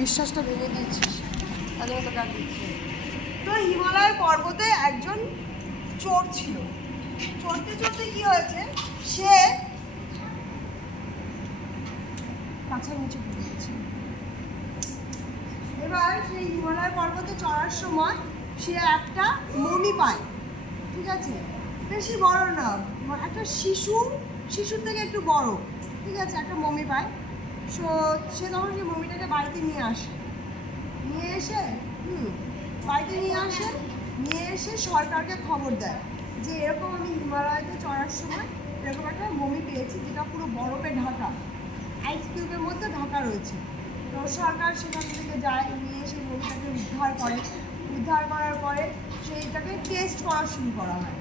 বিশ্বাসটা ভেঙে দিয়েছিস, তাদের মতো কাজ দিচ্ছি। তো হিমালয় পর্বতে একজন চোর ছিল। চড়তে চড়তে কি হয়েছে, সে কাছার নিচে পড়ে গেছে। এবার সেই হিমালয় পর্বতে চড়ার সময় সে একটা মমি পায়, ঠিক আছে, বেশি বড় না, একটা শিশুর থেকে একটু বড়, ঠিক আছে, একটা মমি পায়। সে তখন সেই মমিটাকে বাড়িতে নিয়ে আসে, বাড়িতে নিয়ে এসে সরকারকে খবর দেয় যে এরকম আমি হিমালয়তে চড়ার সময় এরকম একটা মমি পেয়েছি, যেটা পুরো বরফে ঢাকা, আইস কিউবের মধ্যে ঢাকা রয়েছে। তো সরকার সেখান থেকে যায়, নিয়ে সেই মমিটাকে উদ্ধার করার পরে সেইটাকে টেস্ট করা শুরু করা হয়।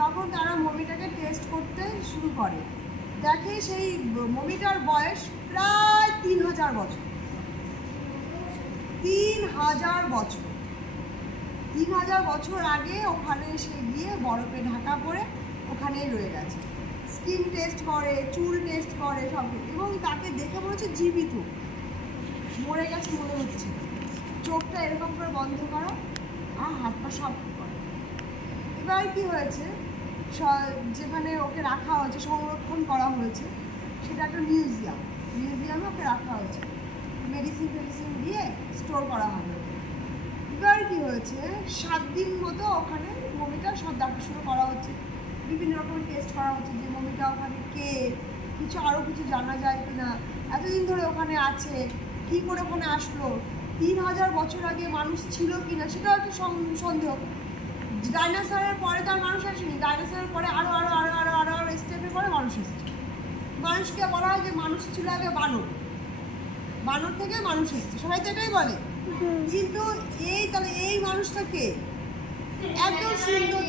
তখন তারা মমিটাকে টেস্ট করতে শুরু করে, দেখে সেই মমিটার বয়স প্রায় 3000 বছর। 3000 বছর 3000 বছর আগে ওখানে সে গিয়ে বরফে ঢাকা পড়ে ওখানেই রয়ে গেছে। স্কিন টেস্ট করে, চুল টেস্ট করে, সব কিছু, এবং তাকে দেখে মনে হচ্ছে জীবিত, মরে গেছে মনে হচ্ছে। চোখটা এরকম করে বন্ধ করা আর হাত পা সব করে। এবার কি হয়েছে, যেখানে ওকে রাখা হয়েছে, সংরক্ষণ করা হয়েছে, সেটা একটা মিউজিয়ামে ওকে রাখা হয়েছে, মেডিসিন দিয়ে স্টোর করা হবে। এবার কি হয়েছে, 7 দিন মতো ওখানে মমিটা সব দেখাশোনা করা হচ্ছে, বিভিন্ন রকম টেস্ট করা হচ্ছে যে মমিটা ওখানে কে, আরও কিছু জানা যায় কিনা, এতদিন ধরে ওখানে আছে, কি করে ওখানে আসলো, 3000 বছর আগে মানুষ ছিল কিনা সেটাও একটা সন্দেহ। ডাইনোসরের পরে তো আর মানুষ আসেনি, ডাইনোসরের পরে আরো স্টেপের পরে মানুষ এসেছে। মানুষকে বলা হয় যে মানুষ ছিল আগে বানর থেকে মানুষ এসেছে, সবাই তো এটাই বলে। কিন্তু তাহলে এই মানুষটা কে, একদম সুন্দর,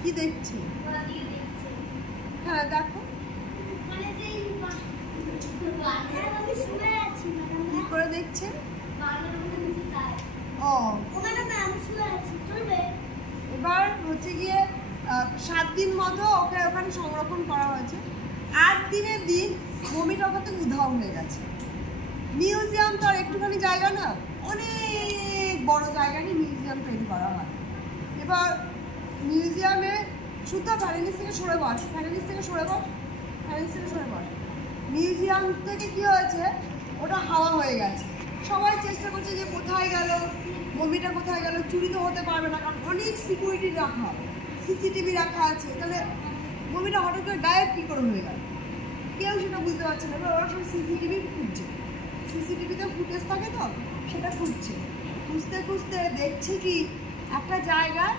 কি দেখছি, হ্যাঁ দেখো কি করে দেখছে। এবার হচ্ছে গিয়ে 7 দিন মতো ওকে ওখানে সংরক্ষণ করা হয়েছে। 8 দিনের দিন মমিটা ওখান থেকে উধাও হয়ে গেছে। মিউজিয়াম তো আর একটুখানি জায়গা না, অনেক বড় জায়গা নিয়ে মিউজিয়াম তৈরি করা হয়। এবার মিউজিয়ামে শুধু ফ্যারেনিস থেকে সরে বস, মিউজিয়াম থেকে কি হয়েছে, ওটা হাওয়া হয়ে গেছে। সবাই চেষ্টা করছে যে কোথায় গেল মমিটা, কোথায় গেল, চুরি তো হতে পারবে না, কারণ অনেক সিকিউরিটি রাখা, সিসিটিভি রাখা আছে, তাহলে মমিটা হঠাৎ করে গায়েব কী করে হয়ে গেল, কেউ সেটা বুঝতে পারছে না। এবার ওরা সব সিসিটিভি খুঁজছে, সিসিটিভিতে ফুটেজ থাকে তো, সেটা খুঁজতে দেখছে কি একটা জায়গায়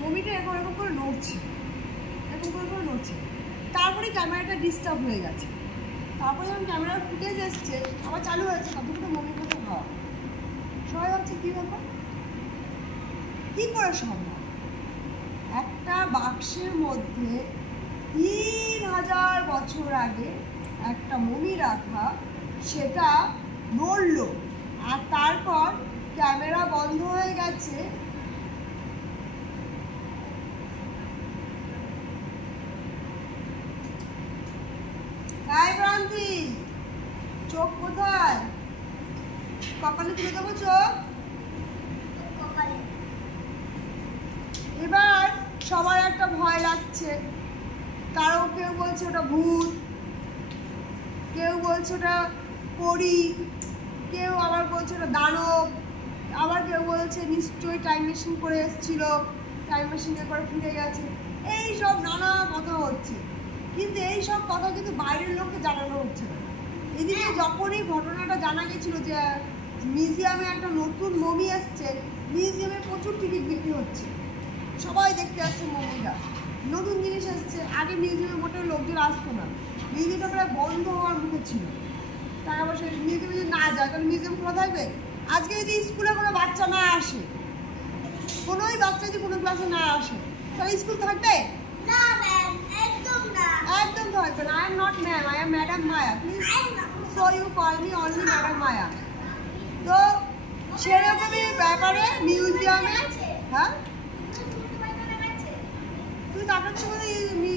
মমিটা এরকম করে নড়ছে, তারপরে ক্যামেরাটা ডিস্টার্ব হয়ে গেছে। তারপরে যখন ক্যামেরার ফুটেজ এসছে আবার চালু হয়েছে, ততক্ষণ মমির মতো খাওয়া। সবাই ভাবছে কী ব্যাপার, কী করে সম্ভব, একটা বাক্সের মধ্যে 3000 বছর আগে একটা মমি রাখা, সেটা নড়ল, আর তারপর ক্যামেরা বন্ধ হয়ে গেছে। ভ্রান্তি, চোখ কোথায়, কপালে তুলে দেবো চোখ। এবার সবার একটা ভয় লাগছে, কেউ বলছে ওটা ভূত, কেউ বলছে ওটা পরী, কেউ আবার বলছে ওটা দানব, আবার কেউ বলছে নিশ্চয়ই টাইম মেশিন করে এসেছিল, টাইম মেশিনে করে ফিরে গেছে। এই সব নানা কথা হচ্ছে, কিন্তু এই সব কথা কিন্তু বাইরের লোককে জানানো হচ্ছে না। এদিকে যখনই ঘটনাটা জানা গেছিল যে মিউজিয়ামে একটা নতুন মমি আসছে, মিউজিয়ামে প্রচুর টিকিট বিক্রি হচ্ছে, সবাই দেখতে আসছে মমিটা, নতুন জিনিস আসছে। আগে মিউজিয়ামে মোটেও লোকজন আসতো না, মিউজিয়ামটা প্রায় বন্ধ হওয়ার মুখে ছিল। টাকা পয়সা মিউজিয়ামে যদি না যায় তাহলে মিউজিয়াম খোলা থাকবে। আজকে যদি স্কুলে কোনো বাচ্চা না আসে, কোনোই বাচ্চা যদি কোনো ক্লাসে না আসে, তাহলে স্কুল থাকবে না? একদম থাকবে না। I am not ma'am, I am Madam Maya, please. so you call me only Madam Maya. তো সেরকমই ব্যাপারে মিউজিয়ামে, হ্যাঁ তুই তাকাচ্ছ কেন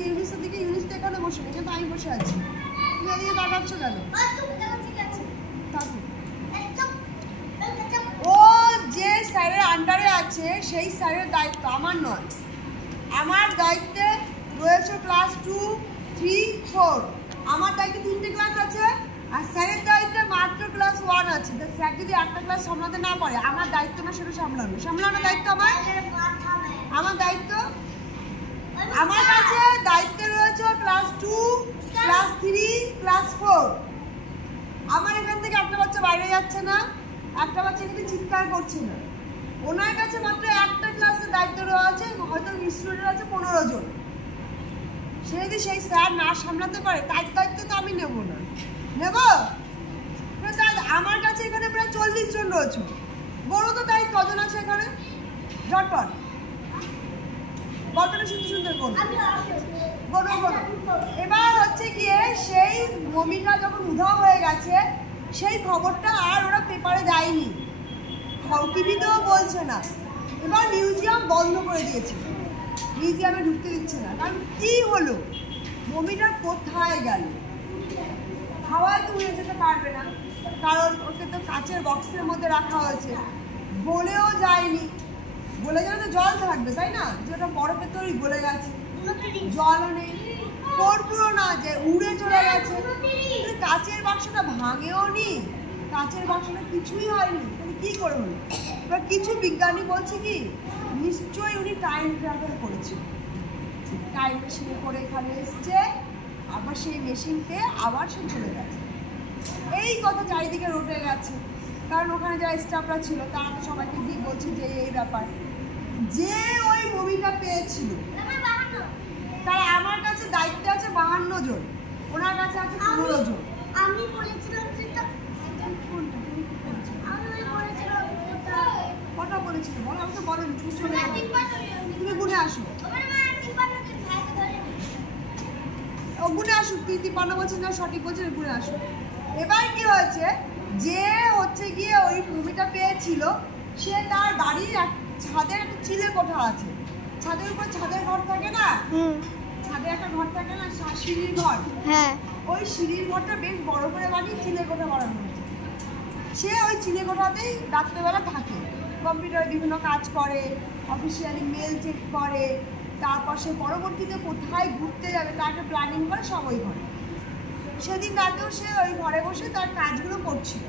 ইউনিসের দিকে? ইউনিস তো এখানে বসে নেই, কিন্তু আমি বসে আছি, তুমি এদিকে তাকাচ্ছ কেন? ও যে স্যারের আন্ডারে আছে সেই স্যারের দায়িত্ব আমার নয়। আমার দায়িত্বে রয়েছে ক্লাস 2, 3, 4। আমার দায়িত্বে 3টে ক্লাস আছে, আর স্যারের দায়িত্বে মাত্র ক্লাস 1 আছে। স্যার যদি একটা ক্লাস সামলাতে না পারে, আমার দায়িত্ব না সেটা সামলানোর দায়িত্ব আমার দায়িত্ব। আমার কাছে দায়িত্বে রয়েছে ক্লাস 2, ক্লাস 3, ক্লাস 4। আমার এখান থেকে একটা বাচ্চা বাইরে যাচ্ছে না, একটা বাচ্চা কিন্তু চিৎকার করছে না। ওনার কাছে মাত্র একটা ক্লাসের দায়িত্ব রয়েছে, হয়তো স্টুডেন্ট আছে 15 জন। সে যদি সেই স্যার না সামলাতে পারে, তার দায়িত্ব তো আমি নেব না। নেব? আমার কাছে এখানে প্রায় 40 জন রয়েছে। বড় তো তাই কজন আছে এখানে? ঝটপট গল্পটা শুনতে শুনতে বলো। এবার হচ্ছে গিয়ে সেই মমিটা যখন উধাও হয়ে গেছে, সেই খবরটা আর ওরা পেপারে দেয়নি, টিভিতেও বলছে না। এবার মিউজিয়াম বন্ধ করে দিয়েছে, মিউজিয়ামে ঢুকতে দিচ্ছে না। কারণ কি হলো, মমিটা কোথায় গেল? হাওয়ায় তো উড়ে যেতে পারবে না, কারণ ওকে তো কাচের বক্সের মধ্যে রাখা হয়েছে। গলেও যায়নি, গলে গেলে তো জল থাকবে, তাই না? যেটা বরফের তৈরি গলে গেছে, জলও নেই। পুরো না যে উড়ে চলে গেছে। কাচের বাক্সটা ভাঙেও নি, কাচের বাক্সটা কিছুই হয়নি, তাহলে কি করে হলো? এবার কিছু বিজ্ঞানী বলছে কি, নিশ্চয়ই উনি টাইম ট্রাভেল করেছে, টাইম মেশিনে করে এখানে এসছে, আবার সেই মেশিনকে আবার সে চলে গেছে। এই কথা চারিদিকে রটে গেছে, কারণ ওখানে যারা স্টাফরা ছিল তারা তো সবাইকে দিয়ে বলছে যে এই ব্যাপার। যে ওই মুভিটা পেয়েছিল, তারা আমার কাছে দায়িত্বে আছে 52 জন, ওনার কাছে আছে 15 জন। আমি বলেছিলাম কটা বলেছিল বলো? আমি তো বলেন, তুমি গুনে আসো, গুনে আসো। 53 বলছেন না, সঠিক বলছেন, গুনে আসো। এবার কি হয়েছে, যে হচ্ছে গিয়ে ওই মুভিটা পেয়েছিল, সে তার বাড়ির ছাদের একটা চিলে কোঠা আছে, ছাদের উপর ছাদের ঘর থাকে না, ছাদে একটা ঘর থাকে না, সিঁড়ির ঘর, হ্যাঁ, ওই সিঁড়ির ঘরটা বেশ বড় করে বানিয়ে চিলে কোঠা বানানো হয়েছে। সে ওই চিলে কোঠাতেই রাত্রেবেলা থাকে, কম্পিউটারে বিভিন্ন কাজ করে, অফিসিয়ালি মেল চেক করে, তারপর সে পরবর্তীতে কোথায় ঘুরতে যাবে তার একটা প্ল্যানিং করে সব ওই ঘরে। সেদিন রাতেও সে ওই ঘরে বসে তার কাজগুলো করছিল।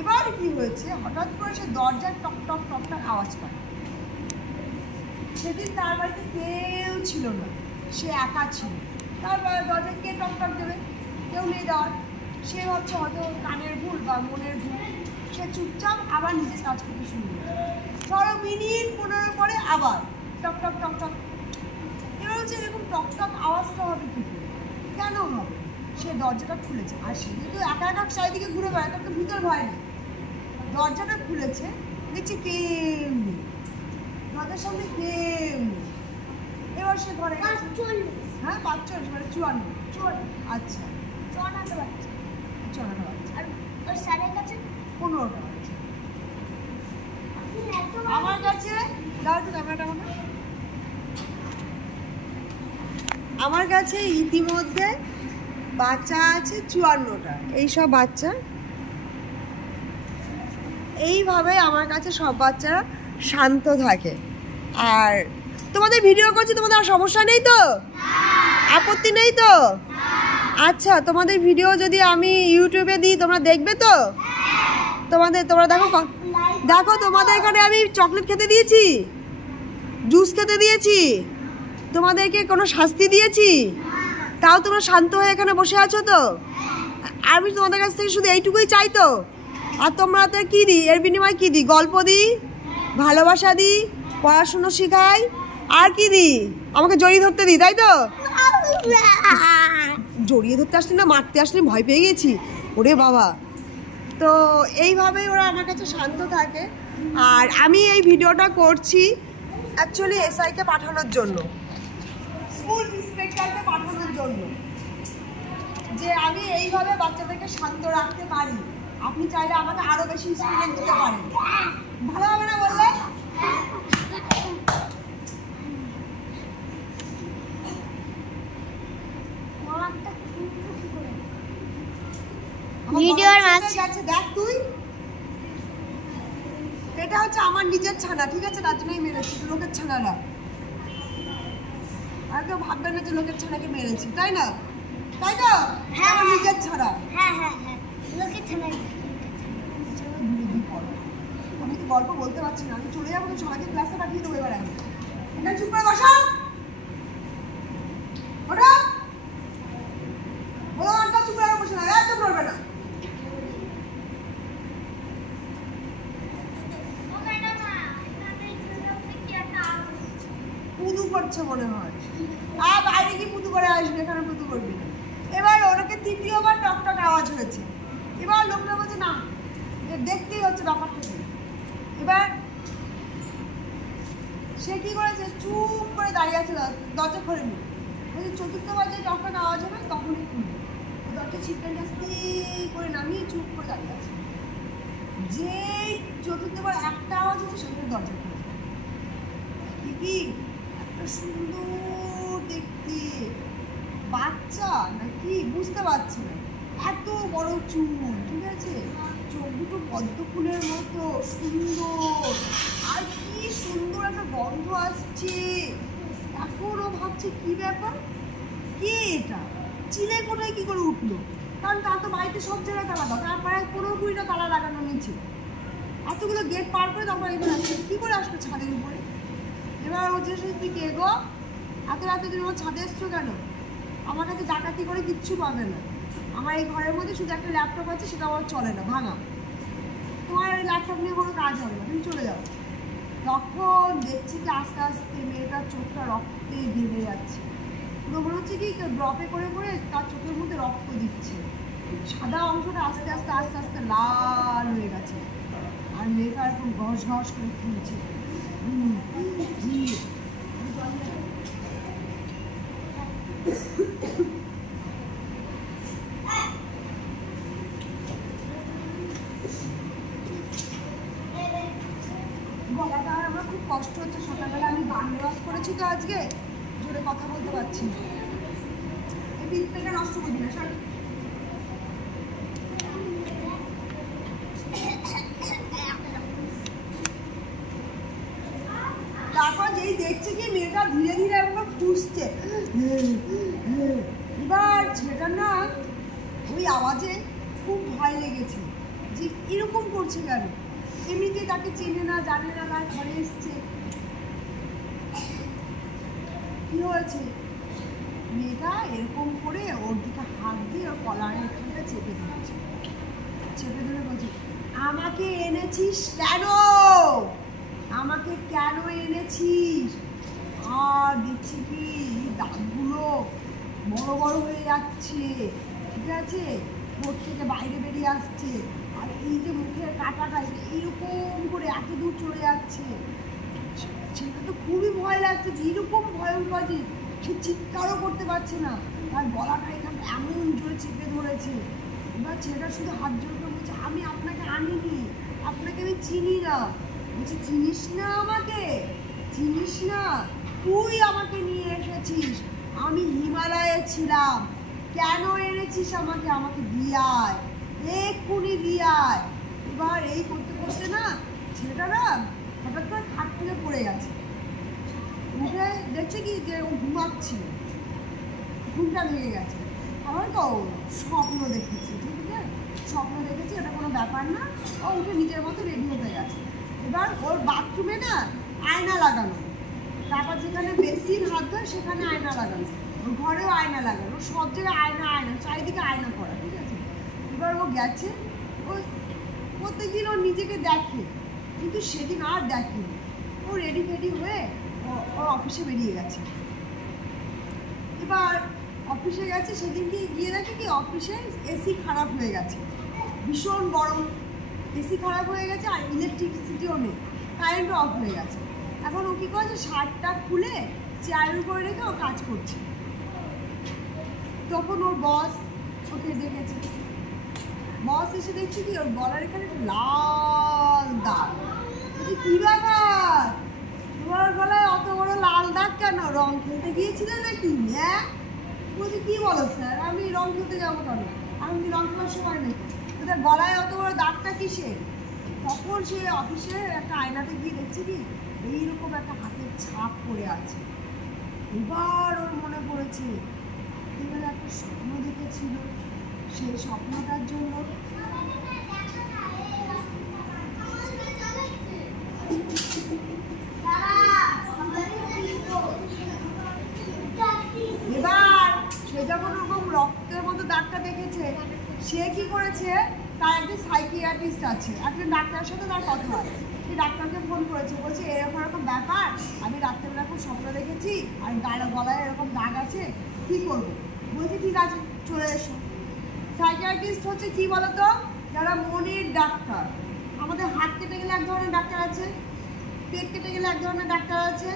এবার কি হয়েছে, হঠাৎ করে সে দরজার টক টক টক টক আওয়াজ পায়। সেদিন তার বাড়িতে কেউ ছিল না, সে একা ছিল। তারপর দরজায় কে টক টক দেবে, কেউ নেই দেওয়ার। সে হচ্ছে হয়তো কানের ভুল বা মনের ভুল, সে চুপচাপ আবার নিজের কাজ করতে শুরু করে। ধরো মিনিট 15 পরে আবার টক টক টক টক। এবার হচ্ছে এরকম টক টক আওয়াজটা হবে কি করে, কেন হবে? সে দরজাটা খুলেছে, আর সে যেহেতু একা একা চারিদিকে ঘুরে বেড়ায়, তার তো ভিতর ভয় নেই। দরজাটা খুলেছে, দেখছি কেউ নেই, দরজার সামনে কেউ নেই। এবার সে ঘরে গেছে, হ্যাঁ 45 মানে 54। আচ্ছা, 54টা বাচ্চা, 54টা বাচ্চা, আর ওই স্যারের কাছে 15টা বাচ্চা। আমার কাছে দাও তো ক্যামেরাটা আমাকে। আমার কাছে ইতিমধ্যে বাচ্চা আছে 54টা। এইসব বাচ্চা এইভাবে আমার কাছে সব বাচ্চারা শান্ত থাকে। আর তোমাদের ভিডিও করছি, তোমাদের আর সমস্যা নেই তো? আপত্তি নেই তো? আচ্ছা, তোমাদের ভিডিও যদি আমি ইউটিউবে দিই তোমরা দেখবে তো? তোমরা দেখো তোমাদের এখানে আমি চকলেট খেতে দিয়েছি, জুস খেতে দিয়েছি, তোমাদেরকে কোনো শাস্তি দিয়েছি? তাও তোমরা শান্ত হয়ে এখানে বসে আছো তো? আমি তোমাদের কাছ থেকে শুধু এইটুকুই চাই তো। আর তোমরা তো কী দিই, এর বিনিময়ে কী দিই? গল্প দিই, ভালোবাসা দিই, পড়াশুনো শেখাই, আর কি দিই? আমাকে জড়িয়ে ধরতে দিই, তাই তো? জড়িয়ে ধরতে আসলে না, মারতে আসলে ভয় পেয়ে গেছি, ওরে বাবা। তো এইভাবেই ওরা আমার কাছে শান্ত থাকে। আর আমি এই ভিডিওটা করছি অ্যাকচুয়ালি এসআইকে পাঠানোর জন্য, স্কুল ইন্সপেক্টরকে পাঠানোর জন্য, যে আমি এইভাবে বাচ্চাদেরকে শান্ত রাখতে পারি। আপনি চাইলে আমাকে আরো বেশি ইনস্ট্রুমেন্ট দিতে পারেন। ভালো হবে না বললে? ভিডিওর মাঝে গেছে দেখ তুই। এটা হচ্ছে আমার নিজের ছানা, ঠিক আছে? তার জন্যই মেরেছি, লোকের ছানা না। আর কেউ ভাববে না যে লোকের ছানাকে মেরেছি, তাই না? তাই তো? হ্যাঁ, আমার নিজের ছানা। হ্যাঁ হ্যাঁ হ্যাঁ, লোকের ছানা। আমি তো গল্প বলতে পারছি না, আমি চলে যাবো, সবাইকে ক্লাসে পাঠিয়ে দেবো এবার। আমি এটা চুপ করে বসা। ওটা বলো আনটা চুপ করে বসে না, একদম করবে না। পুদু করছে মনে হয়। আর বাইরে কি পুদু করে আসবে, এখানে পুদু করবি না। এবার ওনাকে তৃতীয়বার টকটক আওয়াজ হয়েছে। এবার লোকটা বলছে না, দেখতেই হচ্ছে ব্যাপারটা। এবার সে কি করেছে, চুপ করে দাঁড়িয়ে আছে, দরজা খোলেনি। বলছে চতুর্থবার যে টকটক আওয়াজ হবে তখনই খুলবে। দরজা ছিটকানটা করে নামিয়ে চুপ করে দাঁড়িয়ে আছে। যেই চতুর্থবার একটা আওয়াজ হচ্ছে সেখানে দরজা খুলে। কি একটা সুন্দর দেখতে বাচ্চা নাকি বুঝতে পারছি না, এত বড় চুল, ঠিক আছে? চোখ দুটো পদ্ম ফুলের মতো সুন্দর, আর কি সুন্দর একটা গন্ধ আসছে। এখনো ভাবছে কি ব্যাপার, কে এটা? চিলে কোথায় কি করে উঠলো? কারণ তার তো বাড়িতে সব জায়গায় তালা দাও, তারপরে 15-20টা তালা লাগানো নিচে, এতগুলো গেট পার করে তারপর এবার আসছে, কি করে আসলো ছাদের উপরে? এবার ও যে তুই কে গো, এত রাতে তুমি আমার ছাদে এসছো কেন? আমার কাছে ডাকাতি করে কিচ্ছু পাবে না। আমার এই ঘরের মধ্যে শুধু একটা ল্যাপটপ আছে, সেটা আমার চলে না, ভাঙা। তোমার ওই ল্যাপটপ নিয়ে কোনো কাজ হবে না, তুমি চলে যাও। তখন দেখছি কি আস্তে আস্তে মেয়েটার চোখটা রক্তে ভেঙে যাচ্ছে। পুরো মনে হচ্ছে কি ড্রপে করে করে তার চোখের মধ্যে রক্ত দিচ্ছে। সাদা অংশটা আস্তে আস্তে আস্তে আস্তে লাল হয়ে গেছে। আর মেয়েটা এখন ঘস ঘস করে ফুলছে। গলাটা আমার খুব কষ্ট হচ্ছে, সকালবেলা আমি বাংলাস করেছি তো আজকে, জোরে কথা বলতে পারছি না। এই পিঠটা নষ্ট করবি না, সর। তারপর যেই দেখছে কি মেয়েটা ধীরে ধীরে একবার ফুসছে, এবার ছেলেটার না ওই আওয়াজে খুব ভয় লেগেছে যে এরকম করছে কেন। এমনিতে তাকে চেনে না জানে না, তার ঘরে এসছে, কি হয়েছে? মেয়েটা এরকম করে ওর দিকে হাত দিয়ে ওর কলারের এখানটা চেপে ধরেছে। চেপে ধরে বলছে, আমাকে এনেছিস কেন? আমাকে কেন এনেছিস? আর দেখছি কি দাঁতগুলো বড় বড় হয়ে যাচ্ছে, ঠিক আছে? ঠোঁট থেকে বাইরে বেরিয়ে আসছে, আর এই যে মুখের কাটাটা এইরকম করে এত দূর চলে যাচ্ছে। সেটা তো খুবই ভয় লাগছে, এরকম ভয়ঙ্কর যে সে চিৎকারও করতে পারছে না, তার গলাটা এখানে এমন জোরে চেপে ধরেছে। এবার ছেলেটা শুধু হাত জোর করে বলছে, আমি আপনাকে আনিনি, আপনাকে আমি চিনি না। বলছি, চিনিস না আমাকে? চিনিস না? তুই আমাকে নিয়ে এসেছিস, আমি হিমালয়ে ছিলাম, কেন এনেছিস আমাকে? আমাকে দিয়ে আয়, এক্ষুনি দিয়ে আয়। এবার এই করতে করতে না ছেলেটা না হঠাৎ করে খাট থেকে পড়ে গেছে। উঠে দেখছে কি যে ও ঘুমাচ্ছিল, ঘুমটা ভেঙে গেছে। আমার তো স্বপ্ন দেখেছি, ঠিক আছে? স্বপ্ন দেখেছি, এটা কোনো ব্যাপার না। ও উঠে নিজের মতো রেডি হতে গেছে। এবার ওর বাথরুমে না আয়না লাগানো, তারপর যেখানে বেসিন হাত ধোয় সেখানে আয়না লাগানো, ওর ঘরেও আয়না লাগানো, সব জায়গায় আয়না আয়না, চারিদিকে আয়না করা, ঠিক আছে? এবার ও গেছে, ও প্রত্যেকদিন ও নিজেকে দেখে, কিন্তু সেদিন আর দেখেনি। ও রেডি ফেডি হয়ে ও অফিসে বেরিয়ে গেছে। এবার অফিসে গেছে, সেদিনকে গিয়ে দেখে কি অফিসের এসি খারাপ হয়ে গেছে, ভীষণ গরম, এসি খারাপ হয়ে গেছে, আর ইলেকট্রিসিটিও নেই, কারেন্টও অফ হয়ে গেছে। এখন ও কী করেছে, শার্টটা খুলে চেয়ারের উপরে রেখে ও কাজ করছে। তখন ওর বস ওকে ডেকেছে। বস এসে দেখছি কি ওর গলার এখানে লাল দাগ। বলছি কি ব্যাপার, তোমার গলায় অত বড় লাল দাগ কেন? রং খেলতে গিয়েছিলে নাকি? হ্যাঁ। বলছি কি বলো স্যার, আমি রং খেলতে যাবো কেন? আমি কি রং খেলার সময় নেই? ওদের গলায় অত বড় দাগটা কিসের? তখন সে অফিসে একটা আয়নাতে গিয়ে দেখছি কি এইরকম একটা হাতের ছাপ পড়ে আছে। এবার ওর মনে পড়েছে এবার একটা স্বপ্ন দেখেছিল, সেই স্বপ্নটার জন্য এবার সে যখন ওরকম রক্তের মতো দাগটা দেখেছে, সে কি করেছে, তার একজন সাইকিয়াট্রিস্ট আছে, একজন ডাক্তারের সাথে তার কথা হয়। সেই ডাক্তারকে ফোন করেছে, বলছে এরকম এরকম ব্যাপার, আমি রাত্রেবেলা খুব স্বপ্ন দেখেছি আর গলায় এরকম দাগ আছে, কী করবো? বলছে ঠিক আছে চলে এসো। সাইকিয়াট্রিস্ট হচ্ছে কি বলতো, যারা মনের ডাক্তার। আমাদের হাত কেটে গেলে এক ধরনের ডাক্তার আছে, পেট কেটে গেলে এক ধরনের ডাক্তার আছে,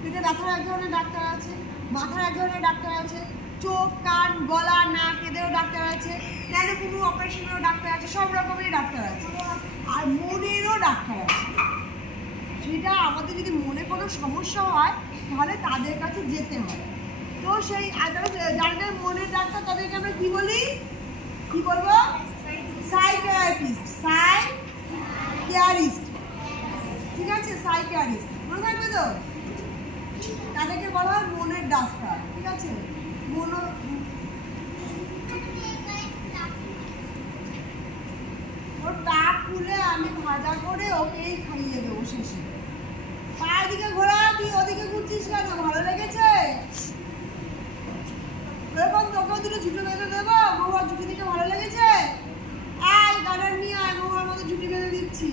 পেটে ব্যথার এক ধরনের ডাক্তার আছে, মাথার এক ধরনের ডাক্তার আছে, চোখ কান গলা নাক এদেরও ডাক্তার আছে, কোনো অপারেশনেরও ডাক্তার আছে, সব রকমেরই ডাক্তার আছে। আর মনেরও ডাক্তার আছে। সেটা আমাদের যদি মনে কোনো সমস্যা হয় তাহলে তাদের কাছে যেতে হয়। তো সেই যাদের মনের ডাক্তার তাদেরকে আমরা কি বলি, কি বলবো? সাইকিয়াট্রিস্ট, সাইকিয়াট্রিস্ট, ঠিক আছে? সাইকিয়াট্রিস্ট মনে থাকবে তো? তাদেরকে বলা হয় মনের ডাক্তার, ঠিক আছে? ওর পা খুলে আমি ভাজা করে ওকেই খাইয়ে দেবো শেষে। পায়ের দিকে ঘোরা, তুই ওদিকে ঘুরছিস কেন? ভালো লেগেছে? এরকম তোকেও দুটো ছুটি বেঁধে দেবো, মহুয়ার ছুটি দিকে ভালো লেগেছে? আয় গার্ডার নিয়ে আয়, মহুয়ার মতো ছুটি বেঁধে দিচ্ছি।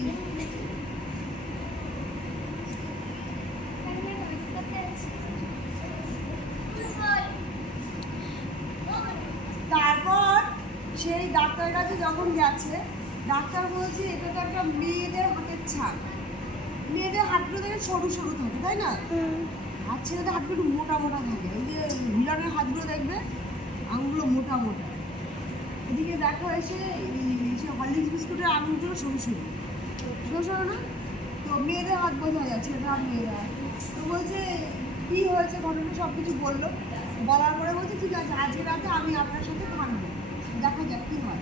তারপর সেই ডাক্তারের কাছে যখন গেছে, ডাক্তার বলছে এটা তো একটা মেয়েদের হাতের ছাপ। মেয়েদের হাতগুলো দেখে সরু সরু থাকে, তাই না? আর ছেলেদের হাতগুলো একটু মোটা মোটা থাকে। ওই যে হিরনের হাতগুলো দেখবে আঙুলগুলো মোটা মোটা। এদিকে দেখা এসে হরলিক্স বিস্কুটের আঙুলগুলো সরু সরু সরু সরু না? তো মেয়েদের হাত বোঝা যায়, ছেলেদের হাত মেয়েরা। তো বলছে কী হয়েছে ঘটনা সব কিছু বললো। বলার পরে বলছে ঠিক আছে আজকে রাতে আমি আপনার সাথে থাকবো, দেখা যাক কী হয়।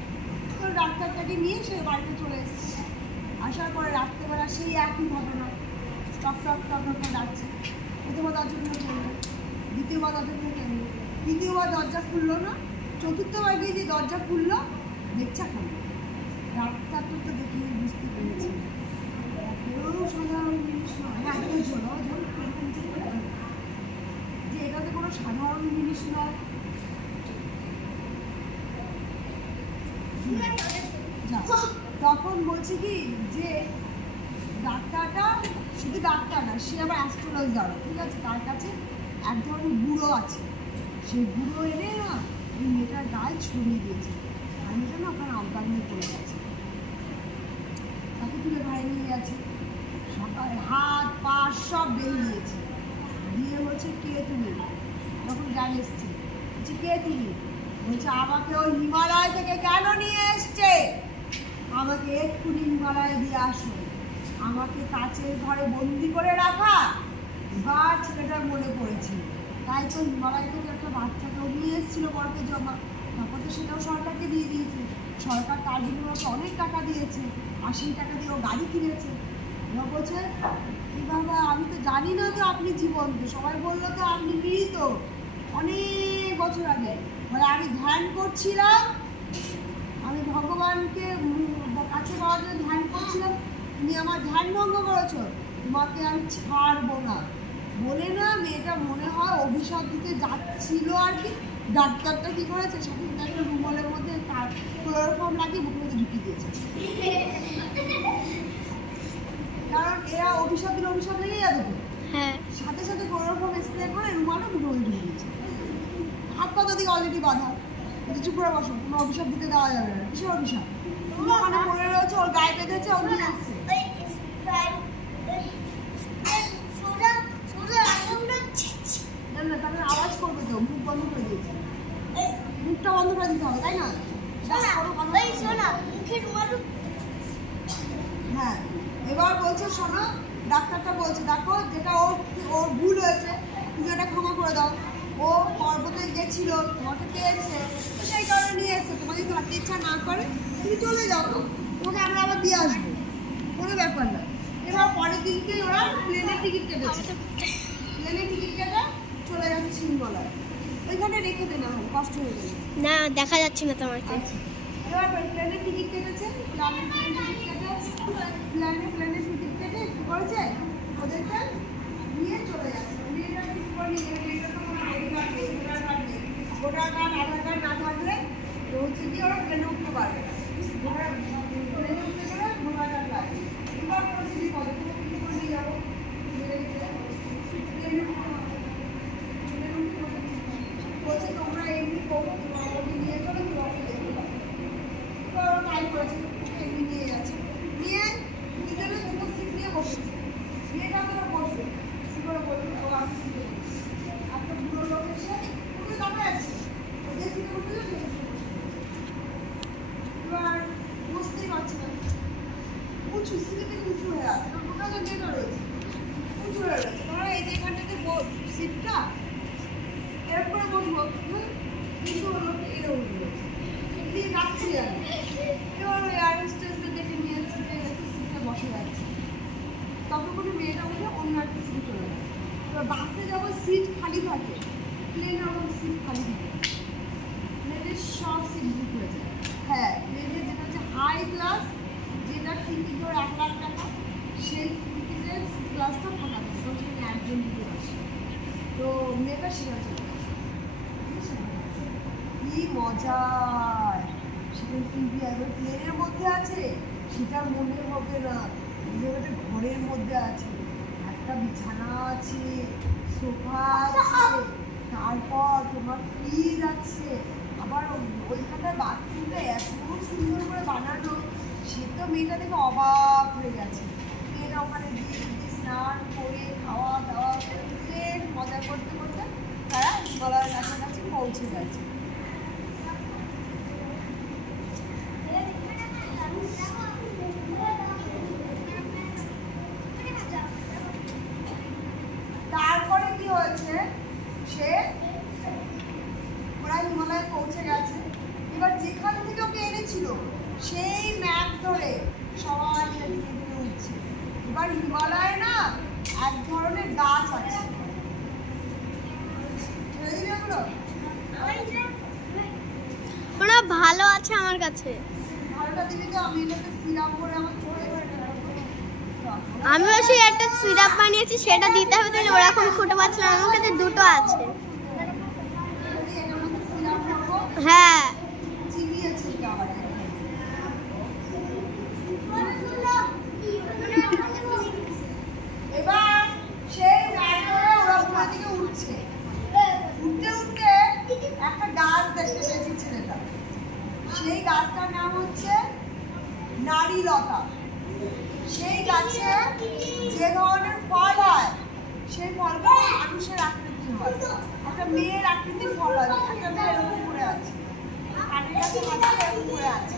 তো ডাক্তারটাকে নিয়ে সে বাড়িতে চলে এসেছে। আসার পরে রাত্রেবেলা সেই একই ঘটনা, টক টক টক টক ডাকছে। প্রথমবার দরজা খুলে চললো, দ্বিতীয়বার দরজা খুলে চললো, তৃতীয়বার দরজা খুললো না, চতুর্থবার গিয়ে যে দরজা খুললো দেখছে খুললো। ডাক্তার তো দেখে বুঝতে পেরেছে কেউ সাধারণ জিনিস নয়। হ্যাঁ যে এটাতে কোনো সাধারণ জিনিস নয়। তখন বলছি কি যে ডাক্তারটা শুধু ডাক্তার না, সে আবার অ্যাস্ট্রোলজার, ঠিক আছে? তার কাছে এক ধরনের বুড়ো আছে, সেই বুড়ো এনে না ওই মেয়েটার গায়ে ছড়িয়ে দিয়েছে। আর মেয়েটা না ওখানে অজ্ঞান হয়ে পড়ে গেছে। তাকে তুলে ভাই নিয়ে গেছে, সকালে হাত পা সব বেরিয়েছে। দিয়ে বলছে কে তুমি? তখন গান এসছে, বলছে কে তুমি? বলছে আমাকে ওই হিমালয় থেকে কেন নিয়ে এসছে? আমাকে এক্ষুনি হিমালয়ে দিয়ে আসো। আমাকে কাচের ঘরে বন্দি করে রাখা। এবার ছেলেটার মনে পড়েছে, তাই তো হিমালয় থেকে একটা বাচ্চাকেও নিয়ে এসেছিল বরফে জমা। তারপর তো সেটাও সরকারকে দিয়ে দিয়েছে। সরকার তার জন্য ওকে অনেক টাকা দিয়েছে, 80 টাকা দিয়ে ও গাড়ি কিনেছে। এবার বলছে কি বাবা আমি তো জানি না তো আপনি জীবন্ত, সবাই বললো তো আপনি মৃত অনেক বছর আগে। মানে আমি ধ্যান করছিলাম, আমি ভগবানকে কাছে পাওয়ার জন্য ধ্যান করছিলাম, তুমি আমার ধ্যান ভঙ্গ করেছো, তোমাকে আমি ছাড়বো না বলে না মেয়েটা মনে হয় অভিশাপ দিতে যাচ্ছিল আর কি। ডাক্তারটা কি করেছে, সাথে একটা রুমালের মধ্যে ক্লোরোফর্ম লাগিয়ে বুকের মধ্যে ঢুকিয়ে দিয়েছে। কারণ এরা অভিশাপ দিলে অভিশাপ লেগে যাবে তো, সাথে সাথে ক্লোরোফর্ম স্প্রে করে রুমালও বুকের মধ্যে ঢুকিয়ে দিয়েছে। হাত পা দিকে অলরেডি বাঁধা, চুপ করে বসো, কোনো অভিশাপ দিতে দেওয়া যাবে না। কিসের অভিশাপ? তুমি ওখানে পড়ে রয়েছে, ওর গায়ে বেঁধেছে, ওর নিয়ে আসছে। না তাহলে আওয়াজ করবে তো, মুখ বন্ধ করে দিয়েছে। মুখ মুখটা বন্ধ করে দিতে হবে, তাই না? হ্যাঁ, এবার বলছে শোনো, ডাক্তারটা বলছে দেখো যেটা ওর ভুল হয়েছে তুমি ওটা ক্ষমা করে দাও। ও পর্বতে গেছিল, তোমাকে পেয়েছে, তো সেই কারণে নিয়ে এসছে। তোমার যদি হাঁটতে ইচ্ছা না করে তুমি চলে যাও, তোমাকে আমরা আবার দিয়ে আসবো, কোনো ব্যাপার না। এবার পরের দিনকে ওরা প্লেনের টিকিট কেটেছে, প্লেনের টিকিট কেটে চলে যাচ্ছে সিংহলায়। ওইখানে রেখে দে, না হয় কষ্ট হয়ে যাবে। না দেখা যাচ্ছে না তোমাকে। এবার প্লেনের টিকিট কেটেছে, প্লেনের টিকিট কেটে কি করেছে, ওদেরকে নিয়ে চলে যাচ্ছে। মেয়েটা ঠিক করে নিয়ে মেয়েটা তো কোনো আইডি কার্ড নেই, ভোটার কার্ড নেই, ভোটার কার্ড আধার কার্ড না থাকলে হচ্ছে কি ওরা প্লেনে উঠতে পারবে না। প্লেনে উঠতে গেলে ভোটার কার্ড লাগে। এবার বলছি কি পদক্ষেপ করে নিয়ে যাবো, বলছে তোমরা এমনি ওকে নিয়ে চলো, তোমাকে দেখতে পাবো। এবার ওরা টাইম করেছে, এমনি নিয়ে গেছে, নিয়ে দুজনে দুটো সিট নিয়ে বসেছে। মেয়েটা করে বসবে, কী করে বলবে ও আমি সিটে বসে, একটা বুড়ো লোক এসে ওকে দাঁড়া আছে, যে সিটে বসেছে সেই সিটে বসে। এবার বুঝতেই পারছি না, উঁচু সিটে উঁচু হয়ে আছে, ওটা তো যেটা রয়েছে উঁচু হয়ে রয়েছে। ধরো এই যে এখানটাতে সিটটা এরকম করে বসবো, কিন্তু ওর লোকটা এরকম রয়েছে, দিয়ে যাচ্ছি আমি। এবার ওই এয়ার হোস্টেসে ডেকে নিয়ে সিটে বসে যাচ্ছে, ততক্ষণে মেয়েটা উঠে অন্য একটা সিটে চলে যায়। এবার বাসে যখন সিট খালি থাকে, প্লেনে ওরকম সিট খালি থাকে, প্লেনের সব সিট বুক হয়ে যায়। হ্যাঁ, প্লেনের যেটা হচ্ছে হাই ক্লাস, যেটা টিকিট ধর 1 লাখ টাকা, সেই টিকিটের ক্লাসটা ফাঁকা থাকে, তখন সেখানে একজন ঢুকে আসে। তো মেয়েটা সেখানে চলে গেছে। কি মজা, সেখানে টিভি একবার প্লেনের মধ্যে আছে, সেটা মনে হবে না, একটা ঘরের মধ্যে আছে, একটা বিছানা আছে, সোফা আছে, তারপর তোমার ফ্রিজ আছে, আবার ওইখানটার বাথরুমটা এত সুন্দর করে বানানো, সে তো মেয়েটা দেখে অবাক হয়ে গেছে। মেয়েটা ওখানে গিয়ে স্নান করে খাওয়া দাওয়া করে মজা করতে করতে তারা হিমালয়ের কাছাকাছি পৌঁছে গেছে। তারপরে কি হয়েছে, সে ওরা হিমালয়ে পৌঁছে গেছে। এবার যেখান থেকে ওকে এনেছিল সেই ম্যাপ ধরে সবাই ধীরে ধীরে উঠছে। এবার হিমালয়ে না এক ধরনের গাছ আছে, ওরা ভালো আছে আমার কাছে। ভালোটা দিবি তো, আমি এটাতে সিরাপ করে আমার চলে যাবে। আমিও সেই একটা সিরাপ বানিয়েছি, সেটা দিতে হবে, তাহলে ওরকম খুঁটে পাচ্ছিল না, আমার কাছে দুটো আছে। হ্যাঁ এবার সেই ওরা উপর দিকে উঠছে, উঠতে উঠতে একটা গাছ দেখতে পেয়েছে ছেলেটা। সেই গাছটার নাম হচ্ছে নারীলতা। সেই গাছে যে ধরনের ফল হয়, সেই ফলটা মানুষের আকৃতি হয়, একটা মেয়ের আকৃতির ফল হয়, একটা মেয়ে এরকম করে আছে, কাঠের গাছে মাঝে এরকম করে আছে।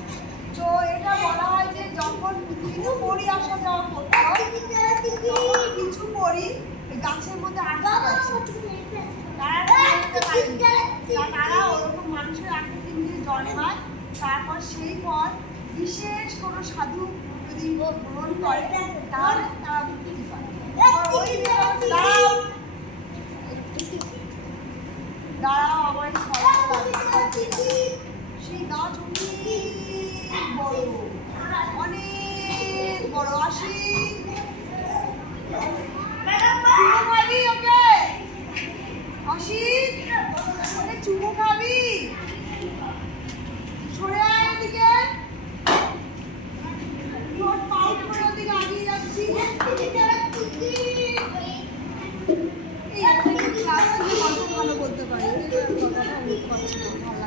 তো এটা বলা হয় যে যখন পৃথিবীতে পরি আসা যাওয়া করতে হয়, তখন কিছু পরি গাছের মধ্যে আটকে গেছে, তারা ওরকম মানুষের আকৃতি নিয়ে জন্মায়। তারপর সেই পর বিশেষ কোনো সাধু যদি গ্রহণ করে তাহলে তারা মুক্তি পায়। দাঁড়াও আমার সেই গাছ অনেক বড়, আসি চুমু খাবি, ওকে আসি চুমু খাবি।